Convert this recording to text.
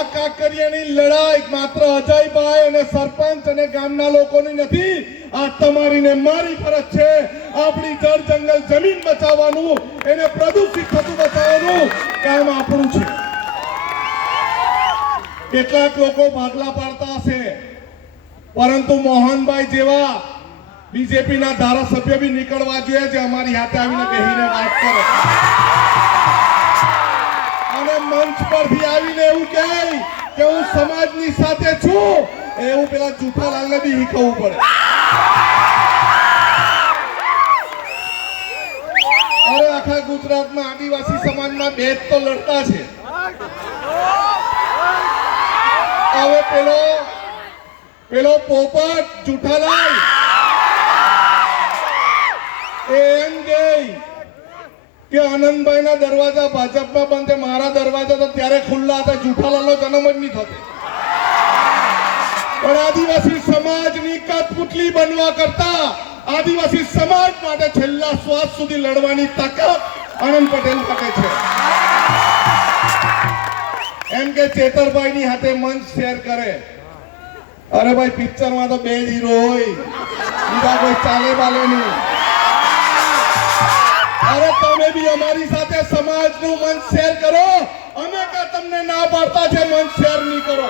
આ કાંકરિયાની લડાઈ માત્ર અજયભાઈ અને સરપંચ અને ગામના લોકોની નથી, આ તમારી ને મારી ફરજ છે. આપણી જળ જંગલ જમીન બચાવવાનું, એને પ્રદૂષિત થતું બચાવવાનું કામ આપણું છે. કેટલાક લોકો ભાગલા પાડતા હશે, પરંતુ મોહનભાઈ જેવા બીજેપીના ધારાસભ્ય બી નીકળવા જોઈએ, જે અમારી હાથે આવીને બેહીને વાત કરે અને મંચ પરથી આવીને એવું કહે કે હું સમાજની સાથે છું. એવું પેલા જુઠાલાલને બી શીખવવું પડે. અરે આખા ગુજરાતમાં આદિવાસી સમાજના બે તો લડતા છે. હવે પેલો પોપટ જુઠાલાલ એમ કે આનંદભાઈના દરવાજા ભાજપમાં બંધ, મારા દરવાજા તો ત્યારે ખુલ્લા હતા, જુઠાલાલનો જન્મ જ નહીં થતો. પણ આદિવાસી સમાજની કઠપુતલી બનવા કરતા આદિવાસી સમાજ માટે છેલ્લા શ્વાસ સુધી લડવાની તાકાત આનંદ પટેલ પાસે છે. એમ કે ચેતરભાઈની હાથે મંચ શેર કરે. અરે ભાઈ, પિક્ચરમાં તો બે હીરો હોય, બીજા કોઈ ચાલે બાલે નહીં. અરે તમે બી અમારી સાથે સમાજનું મંચ શેર કરો. અમે કે તમને ના પાડતા છે મંચ શેર નહીં કરો.